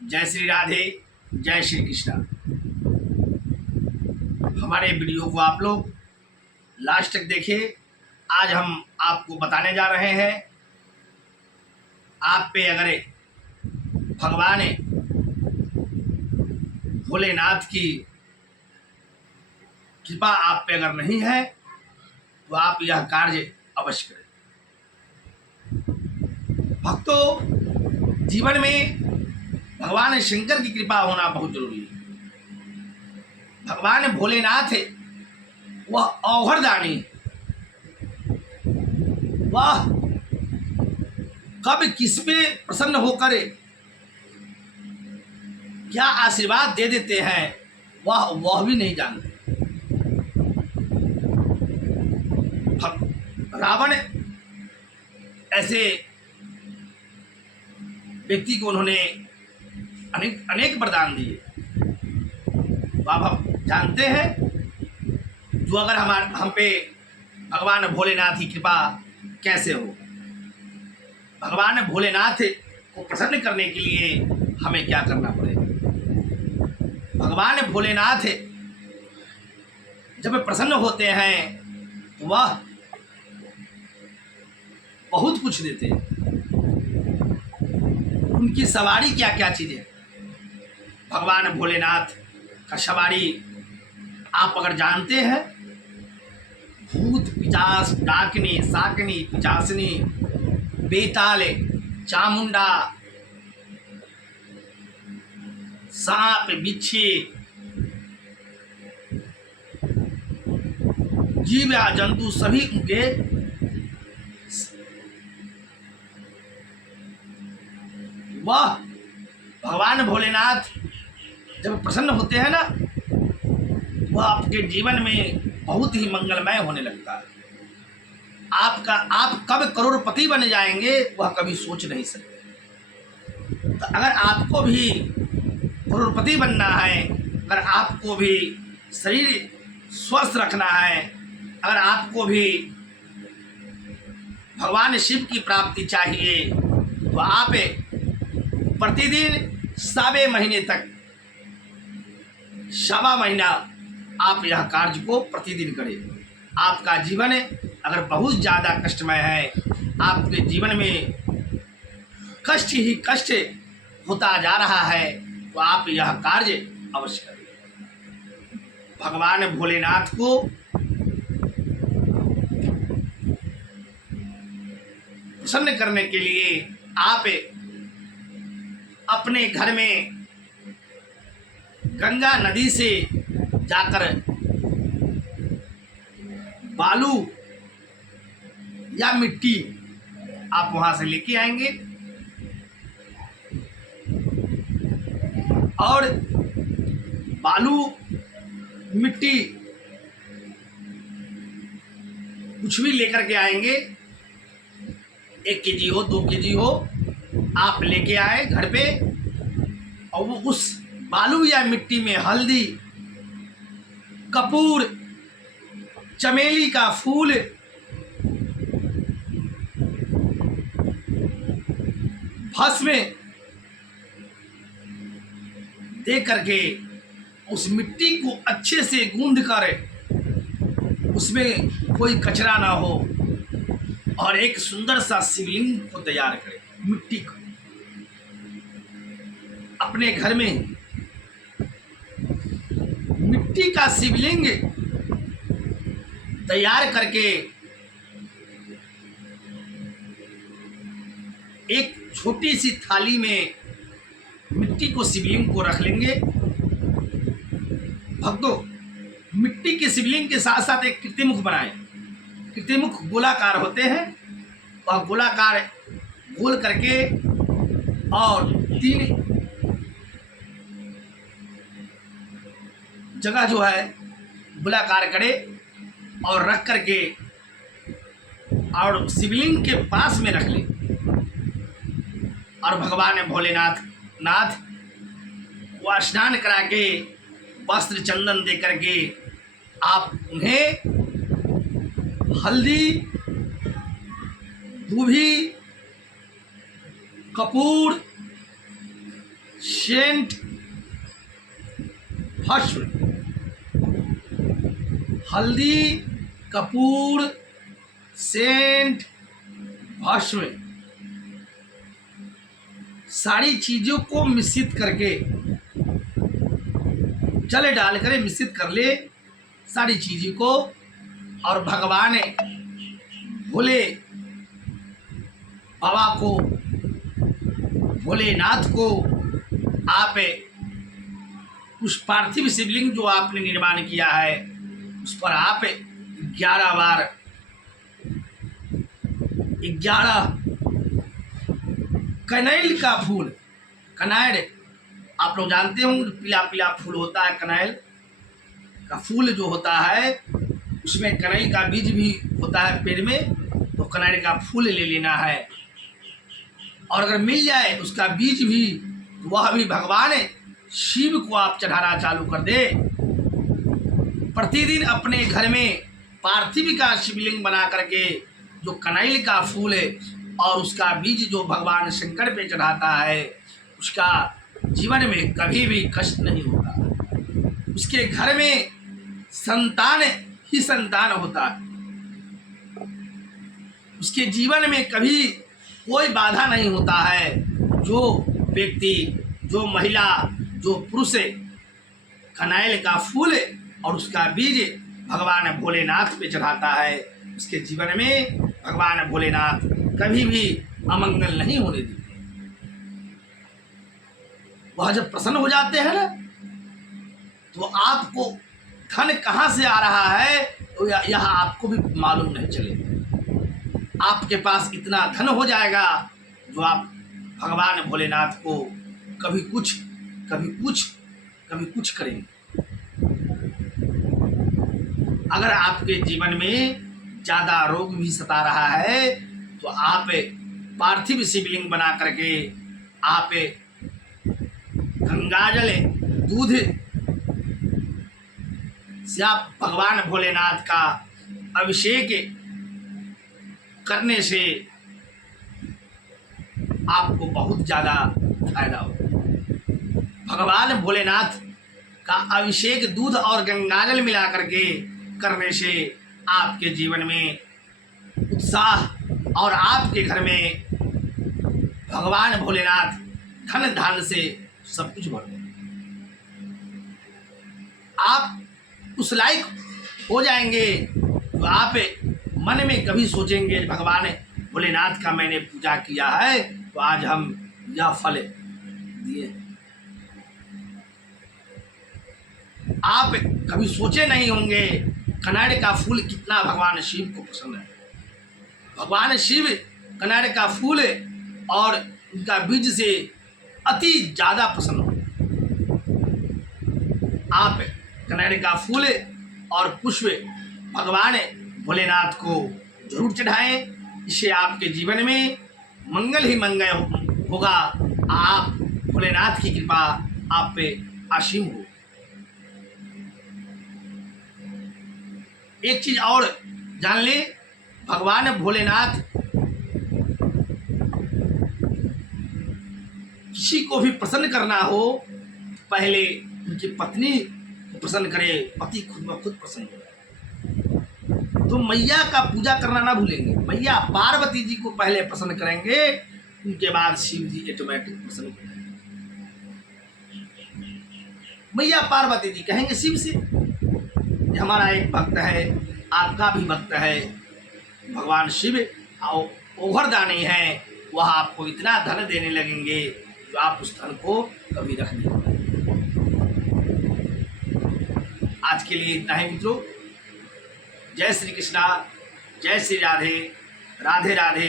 जय श्री राधे, जय श्री कृष्णा। हमारे वीडियो को आप लोग लास्ट तक देखिए। आज हम आपको बताने जा रहे हैं, आप पे अगर भगवान भोलेनाथ की कृपा आप पे अगर नहीं है तो आप यह कार्य अवश्य करें। भक्तों, जीवन में भगवान शंकर की कृपा होना बहुत जरूरी है। भगवान भोलेनाथ है, वह अवघड़दानी है। वह कब किस पे प्रसन्न होकर क्या आशीर्वाद दे देते हैं वह भी नहीं जानते। रावण ऐसे व्यक्ति को उन्होंने अनेक वरदान दिए। तो आप हम जानते हैं, जो अगर हम पे भगवान भोलेनाथ की कृपा कैसे हो। भगवान भोलेनाथ को प्रसन्न करने के लिए हमें क्या करना पड़ेगा। भगवान भोलेनाथ जब प्रसन्न होते हैं तो वह बहुत कुछ देते हैं। उनकी सवारी क्या क्या चीजें। भगवान भोलेनाथ का सवारी आप अगर जानते हैं, भूत पिचास डाकनी साकनी पिचासनी बेताल चामुंडा सांप बिच्छी जीव या जंतु सभी उनके वह भगवान भोलेनाथ जब प्रसन्न होते हैं ना, वह आपके जीवन में बहुत ही मंगलमय होने लगता है। आप कब करोड़पति बन जाएंगे वह कभी सोच नहीं सकते। तो अगर आपको भी करोड़पति बनना है, अगर आपको भी शरीर स्वस्थ रखना है, अगर आपको भी भगवान शिव की प्राप्ति चाहिए, तो आप प्रतिदिन सवा महीने तक सवा महीना आप यह कार्य को प्रतिदिन करें। आपका जीवन अगर बहुत ज़्यादा कष्टमय है, आपके जीवन में कष्ट ही कष्ट होता जा रहा है, तो आप यह कार्य अवश्य करें। भगवान भोलेनाथ को प्रसन्न करने के लिए आप अपने घर में गंगा नदी से जाकर बालू या मिट्टी आप वहां से लेके आएंगे और बालू मिट्टी कुछ भी लेकर के आएंगे। 1 केजी हो 2 केजी हो, आप लेके आए घर पे, और वो उस बालू या मिट्टी में हल्दी, कपूर, चमेली का फूल, भस्म दे करके उस मिट्टी को अच्छे से गूंद कर, उसमें कोई कचरा ना हो, और एक सुंदर सा शिवलिंग को तैयार करें। मिट्टी को अपने घर में मिट्टी का शिवलिंग तैयार करके एक छोटी सी थाली में मिट्टी को शिवलिंग को रख लेंगे। भक्तों, मिट्टी के शिवलिंग के साथ साथ एक कृत्रिमुख बनाएं। कृत्रिमुख गोलाकार होते हैं, वह गोलाकार गोल करके और 3 जगह जो है गोलाकार करे और रख करके और शिवलिंग के पास में रख ले, और भगवान भोलेनाथ को स्नान करा के वस्त्र चंदन दे करके आप उन्हें हल्दी, दूभी, कपूर, सेंट भस्म, हल्दी, कपूर, सेंट, भस्म, सारी चीजों को मिश्रित करके, जल डालकर मिश्रित कर ले सारी चीजों को, और भगवान भोले बाबा को, भोलेनाथ को आप उस पार्थिव शिवलिंग जो आपने निर्माण किया है उस पर आप 11 बार 11 कनैल का फूल, कनैल आप लोग जानते होंगे, पीला पीला फूल होता है, कनैल का फूल जो होता है उसमें कनैल का बीज भी होता है पेड़ में, तो कनैल का फूल ले लेना है, और अगर मिल जाए उसका बीज भी तो वह भी भगवान शिव को आप चढ़ाना चालू कर दे। प्रतिदिन अपने घर में पार्थिव का शिवलिंग बना करके जो कनैल का फूल है और उसका बीज जो भगवान शंकर पे चढ़ाता है उसका जीवन में कभी भी कष्ट नहीं होता, उसके घर में संतान ही संतान होता है, उसके जीवन में कभी कोई बाधा नहीं होता है। जो व्यक्ति, जो महिला, जो पुरुष कनैल का फूल और उसका बीज भगवान भोलेनाथ पे चढ़ाता है उसके जीवन में भगवान भोलेनाथ कभी भी अमंगल नहीं होने देते। वह जब प्रसन्न हो जाते हैं ना तो आपको धन कहाँ से आ रहा है तो यह आपको भी मालूम नहीं चलेगा। आपके पास इतना धन हो जाएगा जो आप भगवान भोलेनाथ को कभी कुछ कभी कुछ कभी कुछ करेंगे। अगर आपके जीवन में ज़्यादा रोग भी सता रहा है तो आप पार्थिव शिवलिंग बना करके आप गंगाजल दूध से आप भगवान भोलेनाथ का अभिषेक करने से आपको बहुत ज़्यादा फायदा हो। भगवान भोलेनाथ का अभिषेक दूध और गंगाजल मिला करके करने से आपके जीवन में उत्साह और आपके घर में भगवान भोलेनाथ धन धान से सब कुछ भर दें। आप उस लायक हो जाएंगे तो आप मन में कभी सोचेंगे भगवान भोलेनाथ का मैंने पूजा किया है तो आज हम यह फल दिए। आप कभी सोचे नहीं होंगे कनैल का फूल कितना भगवान शिव को पसंद है। भगवान शिव कनैल का फूल और उनका बीज से अति ज़्यादा पसंद हो। आप कनैल का फूल और पुष्प भगवान भोलेनाथ को जरूर चढ़ाएं, इससे आपके जीवन में मंगल ही मंगल होगा। आप भोलेनाथ की कृपा आप पे असीम हो। एक चीज और जान ले, भगवान भोलेनाथ किसी को भी प्रसन्न करना हो पहले उनकी पत्नी को प्रसन्न करे, पति खुद ब खुद प्रसन्न हो। तो मैया का पूजा करना ना भूलेंगे। मैया पार्वती जी को पहले प्रसन्न करेंगे, उनके बाद शिव जी ऑटोमेटिक प्रसन्न हो जाएंगे। मैया पार्वती जी कहेंगे शिव से, हमारा एक भक्त है, आपका भी भक्त है, भगवान शिव और ओघरदानी है, वह आपको इतना धन देने लगेंगे जो आप उस धन को कभी रख नहीं पाएंगे। आज के लिए इतना ही मित्रों। जय श्री कृष्णा, जय श्री राधे, राधे राधे।